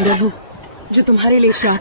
प्रभु, जो तुम्हारे लिए शाप।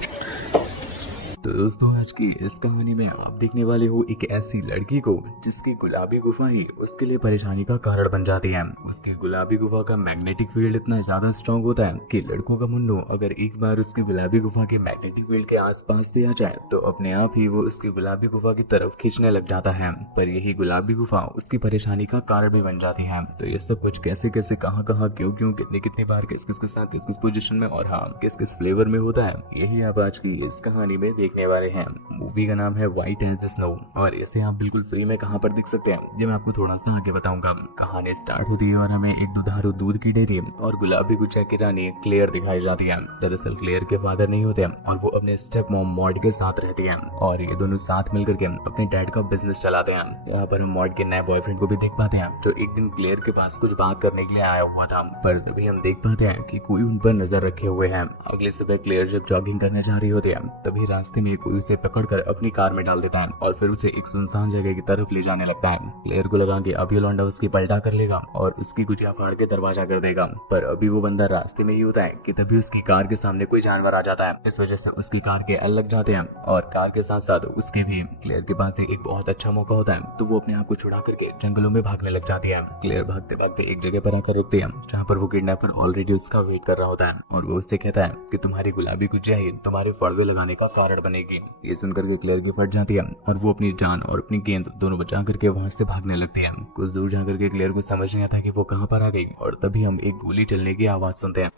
तो दोस्तों आज की इस कहानी में आप देखने वाले हो एक ऐसी लड़की को जिसकी गुलाबी गुफा ही उसके लिए परेशानी का कारण बन जाती है। उसकी गुलाबी गुफा का मैग्नेटिक फील्ड इतना ज्यादा स्ट्रांग होता है कि लड़कों का मुन्नू अगर एक बार उसकी गुलाबी गुफा के मैग्नेटिक फील्ड के आसपास भी आ जाए तो अपने आप ही वो उसकी गुलाबी गुफा की तरफ खींचने लग जाता है। पर यही गुलाबी गुफा उसकी परेशानी का कारण भी बन जाती है। तो ये सब कुछ कैसे कैसे कहाँ कहाँ क्यों क्यों कितनी कितनी बार किस किस के साथ किस किस पोजीशन में और हाँ किस किस फ्लेवर में होता है, यही आप आज की इस कहानी में देखने वाले हैं। मूवी का नाम है व्हाइट एज स्नो और इसे आप बिल्कुल फ्री में कहां पर देख सकते हैं ये मैं आपको थोड़ा सा आगे बताऊंगा। कहानी स्टार्ट होती है और हमें एक दुधारू दूध की डेयरी और गुलाबी गुच्छा की रानी क्लेयर दिखाई जाती है। दरअसल क्लेयर के फादर नहीं होते और वो अपने स्टेप मॉम मॉड के साथ रहती है और ये दोनों साथ मिलकर के अपने डैड का बिजनेस चलाते हैं। यहाँ पर हम मॉड के नए बॉयफ्रेंड को भी देख पाते हैं जो एक दिन क्लेयर के पास कुछ बात करने के लिए आया हुआ था। पर तभी हम देख पाते हैं कि कोई उन पर नजर रखे हुए है। अगली सुबह क्लेयर जब जॉगिंग करने जा रही होती है तभी रास्ते में कोई उसे पकड़कर अपनी कार में डाल देता है और फिर उसे एक सुनसान जगह की तरफ ले जाने लगता है। क्लेयर को लगा कि अब ये लौंडा उसकी पलटा कर लेगा और उसकी गुजिया फाड़ के दरवाजा कर देगा। पर अभी वो बंदा रास्ते में ही होता है कि तभी उसकी कार के सामने कोई जानवर आ जाता है। इस वजह से उसकी कार के लग जाते हैं और कार के साथ साथ उसके भी। क्लेयर के पास एक बहुत अच्छा मौका होता है तो वो अपने आप को छुड़ा करके जंगलों में भागने लग जाती है। क्लेयर भागते भागते एक जगह पर आकर रुकती है जहाँ पर वो किडनैपर ऑलरेडी उसका वेट कर रहा होता है और वो उससे कहता है कि तुम्हारी गुलाबी गुजिया ही तुम्हारे फड़वे लगाने का कारण बनेगी। ये सुनकर के क्लेयर की फट जाती है और वो अपनी जान और अपनी गेंद दोनों बचा करके वहां से भागने लगती है। कुछ दूर जाकर के क्लेयर को समझ नहीं आता कि वो कहां पर आ गई और तभी हम एक गोली चलने की आवाज सुनते हैं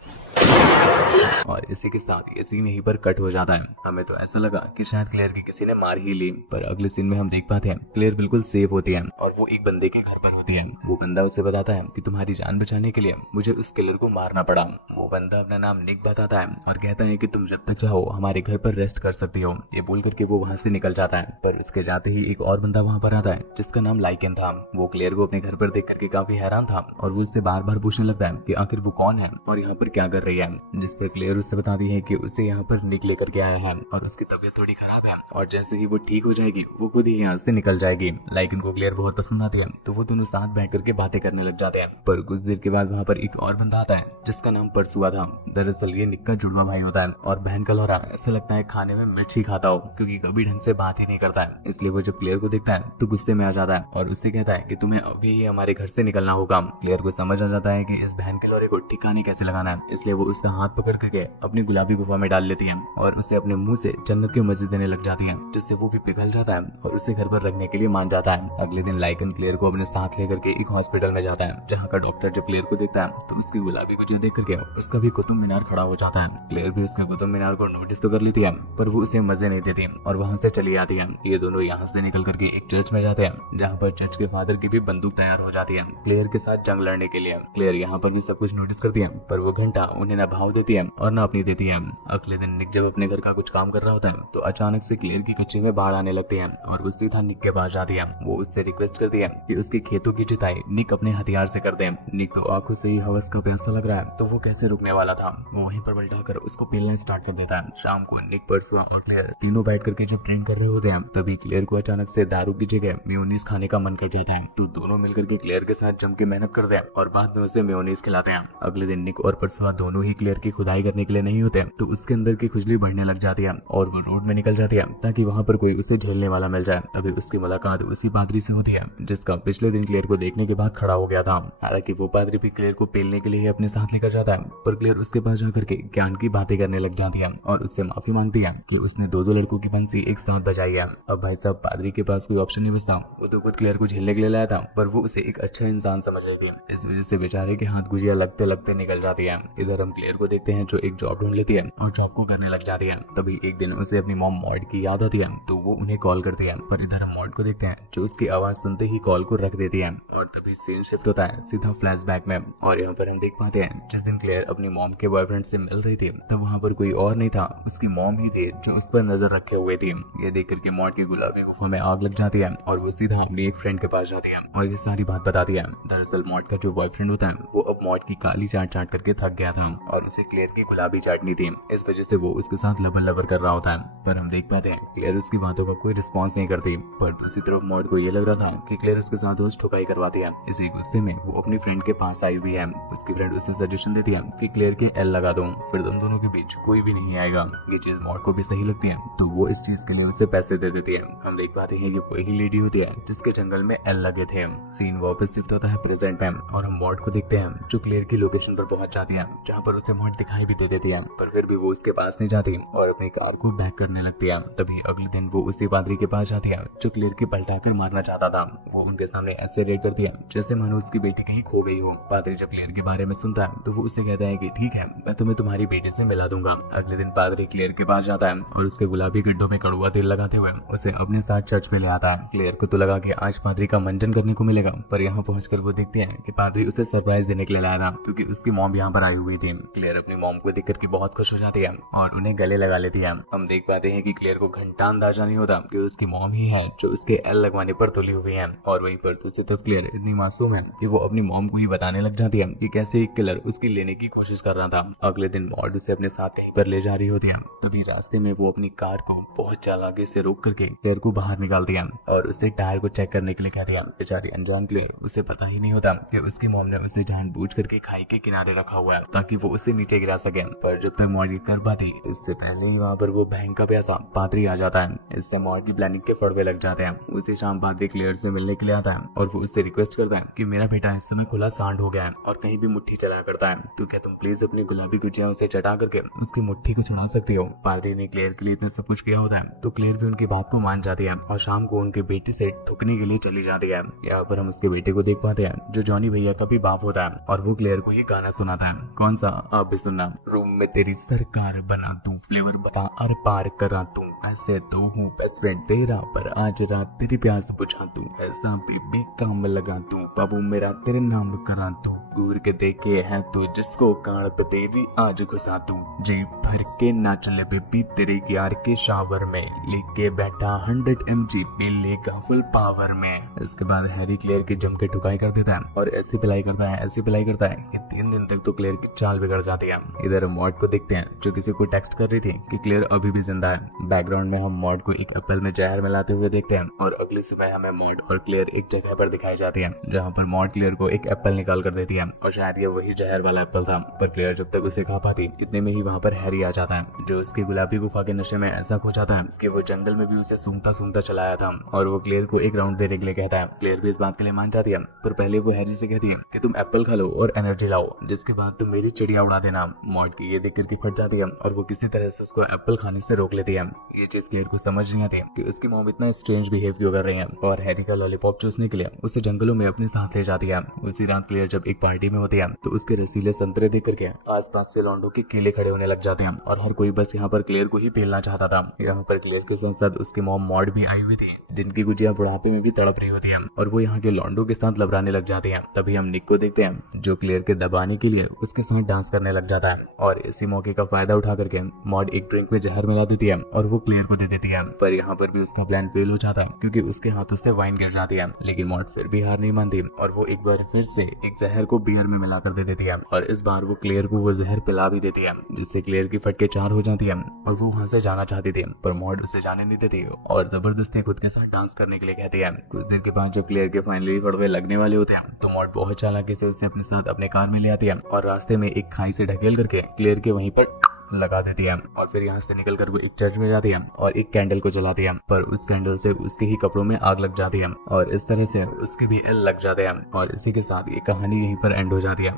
और इसी के साथ ये सीन यहीं पर कट हो जाता है। हमें तो ऐसा लगा कि शायद क्लेयर की किसी ने मार ही ली, पर अगले सीन में हम देख पाते हैं क्लेयर बिल्कुल सेफ होती है और वो एक बंदे के घर पर होती है। वो बंदा उसे बताता है कि तुम्हारी जान बचाने के लिए मुझे उस किलर को मारना पड़ा। वो बंदा अपना नाम निक बताता है और कहता है कि तुम जब तक चाहो हमारे घर पर रेस्ट कर सकती हो। ये बोल करके वो वहाँ से निकल जाता है। पर उसके जाते ही एक और बंदा वहाँ पर आता है जिसका नाम लाइकन था। वो क्लेयर को अपने घर पर देख करके काफी हैरान था और वो उससे बार बार पूछने लगता है कि आखिर वो कौन है और यहाँ पर क्या कर रही है। जिस पर क्लेयर उससे बताती है कि उसे यहाँ पर निक लेकर के आया है और उसकी तबीयत थोड़ी खराब है और जैसे ही वो ठीक हो जाएगी वो खुद ही यहाँ से निकल जाएगी। लाइकन को क्लेयर बहुत पसंद आती है तो वो दोनों साथ बैठ करके बातें करने लग जाते हैं। पर कुछ देर के बाद वहाँ पर एक और बंदा आता है जिसका नाम परसुआ था। दरअसल ये निक का जुड़वा भाई होता है और बहन का लौरा ऐसा लगता है खाने में मिर्च ही खाता हो क्योंकि कभी ढंग से बात ही नहीं करता है। इसलिए वो जब क्लेयर को देखता है तो गुस्से में आ जाता है और उससे कहता है कि तुम्हें अभी ही हमारे घर से निकलना होगा। क्लेयर को समझ आ जाता है कि इस बहन के लौरे को ठिकाने कैसे लगाना है, इसलिए वो उसका हाथ पकड़ करके अपनी गुलाबी गुफा में डाल लेती है और उसे अपने मुंह से जन्नत की मजे देने लग जाती है जिससे वो भी पिघल जाता है और उसे घर पर रखने के लिए मान जाता है। अगले दिन लाइकन क्लेयर को अपने साथ लेकर के एक हॉस्पिटल में जाता है जहाँ का डॉक्टर जब क्लेयर को देखता है तो उसकी गुलाबी गुजिया देख करके उसका भी कुतुब मीनार खड़ा हो जाता है। क्लेयर भी उसका कुतुब मीनार को नोटिस तो कर लेती है पर वो उसे मजे नहीं देती और वहाँ से चली आती है। ये दोनों यहाँ से निकल करके एक चर्च में जाते हैं जहाँ पर चर्च के फादर की भी बंदूक तैयार हो जाती है क्लेयर के साथ जंग लड़ने के लिए। क्लेयर यहाँ पर भी सब कुछ नोटिस करती है पर वो घंटा उन्हें न भाव देती है और न अपनी देती है। अगले दिन निक जब अपने घर का कुछ काम कर रहा होता है तो अचानक से क्लेयर की कच्ची में बाढ़ आने लगती है और वो सीधा निक के पास जाती है। वो उससे रिक्वेस्ट करती है कि उसके खेतों की जुताई निक अपने हथियार से कर दे। निक तो आंखों से ही हवस का प्यासा लग रहा है तो वो कैसे रुकने वाला था। वो वहीं पर पलटाकर उसको पेलना स्टार्ट कर देता है। शाम को निक, परसुआ और क्लेयर तीनों बैठ करके जब ड्रिंक कर रहे होते हैं तभी क्लेयर को अचानक से दारू की जगह मेयोनीज खाने का मन कर जाता है तो दोनों मिलकर के क्लेयर के साथ जम के मेहनत करते हैं और बाद में उसे मेयोनीज खिलाते हैं। अगले दिन निक और परसुआ दोनों ही क्लेयर की खुदाई करने के लिए नहीं होते तो उसके अंदर की खुजली बढ़ने लग जाती है और वो रोड में निकल जाती है ताकि वहाँ पर कोई उसे झेलने वाला मिल जाए। तभी उसकी मुलाकात उसी पादरी से होती है जिसका पिछले दिन क्लेयर को देखने के बाद खड़ा हो गया था। हालांकि वो पादरी भी क्लेयर को पेलने के लिए अपने साथ लेकर जाता है पर क्लेयर उसके पास जाकर के ज्ञान की बातें करने लग जाती है और उससे माफी मांगती है कि उसने दो लड़कों की बंसी एक साथ बजाई है। अब भाई साहब पादरी के पास कोई ऑप्शन नहीं बचता। वो तो खुद क्लेयर को झेलने के लिए लाया था पर वो उसे एक अच्छा इंसान समझ रही थी। इस वजह से बेचारे के हाथ गुजिया लगते लगते निकल जाती है। इधर हम क्लेयर को देखते हैं जो एक जॉब ढूंढ लेती है और जॉब को करने लग जाती है। तभी एक दिन उसे अपनी मॉम मॉड की याद आती है तो वो उन्हें कॉल करती है। पर इधर हम मॉड को देखते हैं जो उसकी आवाज सुनते ही कॉल को रख देती है और तभी सीन शिफ्ट होता है सीधा फ्लैशबैक में और यहाँ पर हम देख पाते हैं जिस दिन क्लेयर अपनी मॉम के बॉयफ्रेंड से मिल रही थी तब वहाँ पर कोई और नहीं था, उसकी मॉम ही थी जो उस पर नजर रखे हुए थी। ये देख करके मॉड की गुलाबी गुफा में आग लग जाती है और वो सीधा अपनी एक फ्रेंड के पास जाती है और ये सारी बात बताती है। दरअसल मॉड का जो बॉयफ्रेंड होता है वो अब मॉड की काली चाट चाट करके थक गया था और उसे क्लेयर की गुलाबी चाटनी थी। इस वजह से वो उसके साथ लबर लबर कर रहा होता है, पर हम देख पाते हैं क्लेयर उसकी बातों का कोई रिस्पॉन्स नहीं करती। पर दूसरी तरफ मॉड को ये लग रहा था कि क्लेयर उसके साथ रोज ठुकाई करवाती है। इसी गुस्से में वो अपनी फ्रेंड के पास आई हुई है। उसकी फ्रेंड उसे सजेशन देती है कि क्लेयर के एल लगा दो, फिर तुम दोनों के बीच कोई भी नहीं आएगा। ये चीज मॉड को भी सही लगती है तो वो इस चीज के लिए उसे पैसे दे देती है। हम देख पाते हैं कि वही लेडी होती है जिसके जंगल में एल लगे थे। सीन वापस शिफ्ट होता है प्रेजेंट में और हम मॉड को देखते हैं जो क्लेयर की लोकेशन पर पहुंच जाती है, जहाँ पर उसे मॉड दिखाई भी दे देती है, पर फिर भी वो उसके पास नहीं जाती और अपनी कार को बैक करने लगती है। तभी अगले दिन वो उसी पादरी के पास जाती है जो क्लेयर की पलटाकर मारना चाहता था। वो उनके सामने ऐसे रेड करती है जैसे मानो उसकी बेटी कहीं खो गई हो। पादरी जब क्लेयर के बारे में सुनता है तो वो उससे कहता है कि ठीक है, मैं तुम्हें तुम्हारी बेटी से मिला दूंगा। अगले दिन पादरी क्लेयर के पास जाता है और उसके गुलाबी गड्ढों में कड़वा तेल लगाते हुए उसे अपने साथ चर्च में ले आता है। क्लेयर को तो लगा कि आज पादरी का मंजन करने को मिलेगा, पर यहाँ पहुंचकर वो देखते हैं कि पादरी उसे सरप्राइज देने के लिए लाया था क्योंकि उसकी मॉम यहाँ पर आई हुई थी। क्लेयर अपनी मॉम को देखकर के बहुत खुश हो जाती है और उन्हें गले लगा लेती है। हम देख पाते हैं कि क्लेयर को घंटा अंदाजा नहीं होता कि उसकी मॉम ही है जो उसके एल लगवाने पर तुली हुई है। और वहीं पर दूसरी तरफ क्लेयर इतनी मासूम है कि वो अपनी मॉम को ही बताने लग जाती है कि कैसे एक किलर उसकी लेने की कोशिश कर रहा था। अगले दिन मॉड उसे अपने साथ कहीं पर ले जा रही होती है। तभी रास्ते में वो अपनी कार को बहुत चालाकी से रोक करके क्लेयर को बाहर निकालती है और उससे टायर को चेक करने के लिए कहती है। बेचारी अनजान क्लेयर, उसे पता ही नहीं होता कि उसकी मॉम ने उसे जानबूझ करके खाई के किनारे रखा हुआ है ताकि वो उसे नीचे गिरा सके। पर जब तक मॉड ये कर पाती इससे पहले ही वहाँ पर वो बहन का प्यासा पादरी आ जाता है। इससे मॉड की प्लानिंग के फड़वे लग जाते हैं। उसी शाम पादरी क्लेयर से मिलने के लिए आता है और वो उससे रिक्वेस्ट करता है कि मेरा बेटा इस समय खुला सांड हो गया है और कहीं भी मुट्ठी चला करता है, तो क्या तुम प्लीज अपनी गुलाबी गुजिया उसे चटा करके उसकी मुट्ठी को छुड़ा सकती हो। पादरी ने क्लेयर के लिए इतना सब कुछ किया होता है तो क्लेयर भी उनकी बात को मान जाती है और शाम को उनके बेटे से ठुकने के लिए चली जाती है। यहाँ पर हम उसके बेटे को देख पाते हैं जो जॉनी भैया का भी बाप होता है और वो क्लेयर को ये गाना सुनाता है। कौन सा, आप भी सुनना। रूम में तेरी सरकार बना दूं, फ्लेवर बता अर पार करा दूं, ऐसे तो हूँ बेस्ट फ्रेंड तेरा, पर आज रात तेरी प्यास बुझा दूं, ऐसा बेबी काम लगा दूं, बाबू मेरा तेरे नाम करा दूं, घूर के देखे है तू जिसको कान पे तेरी आज घुसा दूं, जी भर के नाच ले बेबी तेरे यार के शावर में, लेके बैठा 100 mg पी लेगा फुल पावर में। इसके बाद हैरी क्लेयर की जम के ठुकाई कर देता है और ऐसी पिलाई करता है कि 3 दिन तक तो क्लेयर की चाल बिगड़ जाती है। इधर मॉड को देखते हैं जो किसी को टेक्स्ट कर रही थी कि क्लेयर अभी भी जिंदा है। बैकग्राउंड में हम मॉड को एक एप्पल में जहर मिलाते हुए देखते हैं और अगली सुबह हमें मॉड और क्लेयर एक जगह पर दिखाई जाती है जहाँ पर मॉड क्लेयर को एक एप्पल निकाल कर देती है और शायद ये वही जहर वाला एप्पल था। पर क्लेयर जब तक उसे खा पाती इतने में ही वहाँ पर हैरी आ जाता है जो उसकी गुलाबी गुफा के नशे में ऐसा खो जाता है कि वो जंगल में भी उसे सूंघता सूंघता चलाया था और वो क्लेयर को एक राउंड देने के लिए कहता है। क्लेयर भी इस बात के लिए मान जाती है, पर पहले वो हैरी से कहती है कि तुम एप्पल खा लो और एनर्जी लाओ, जिसके बाद तुम मेरी चिड़िया उड़ा देना। मॉड की ये देख करके फट जाती है और वो किसी तरह से उसको एप्पल खाने से रोक लेती है। ये चीज क्लेयर को समझ नहीं आती कि उसकी मॉम इतना स्ट्रेंज बिहेव क्यों कर रही है और हैरी का लॉलीपॉप चूसने के लिए उसे जंगलों में अपने साथ ले जाती है। उसी रात क्लेयर जब एक पार्टी में होती है तो उसके रसीले संतरे देख करके आसपास से लौंडों के केले खड़े होने लग जाते हैं और हर कोई बस यहाँ पर क्लेयर को ही पेलना चाहता था। यहाँ पर क्लेयर के साथ साथ उसकी मॉम मॉड भी आई हुई थी जिनकी गुजिया बुढ़ापे में भी तड़प रही होती है और वो यहाँ के लौंडों के साथ लबराने लग जाते हैं। तभी हम निक को देखते हैं जो क्लेयर के दबाने के लिए उसके साथ डांस करने लग जाता है और इसी मौके का फायदा उठा करके मॉड एक ड्रिंक में जहर मिला देती है और वो क्लेयर को दे देती है। पर यहाँ पर भी उसका प्लान फेल हो जाता है क्योंकि उसके हाथों से वाइन गिर जाती है, लेकिन मॉड फिर भी हार नहीं मानती और वो एक बार फिर से एक जहर को बियर में मिलाकर दे देती है और इस बार वो क्लेयर को वो जहर पिला भी देती है जिससे क्लेयर की फटके 4 हो जाती है और वो वहाँ से जाना चाहती थी पर मॉड उसे जाने नहीं देती और जबरदस्ती खुद के साथ डांस करने के लिए कहती है। कुछ देर के बाद जब क्लेयर के फाइनली फड़वे लगने वाले होते हैं तो मॉड बहुत चालाकी से उसे अपने साथ अपने कार में ले आती है और रास्ते में एक खाई से ढकेल करके क्लेयर के वहीं पर लगा देती है और फिर यहाँ से निकलकर वो एक चर्च में जाती है और एक कैंडल को जलाती है, पर उस कैंडल से उसके ही कपड़ों में आग लग जाती है और इस तरह से उसके भी एल लग जाते हैं और इसी के साथ ये कहानी यहीं पर एंड हो जाती है।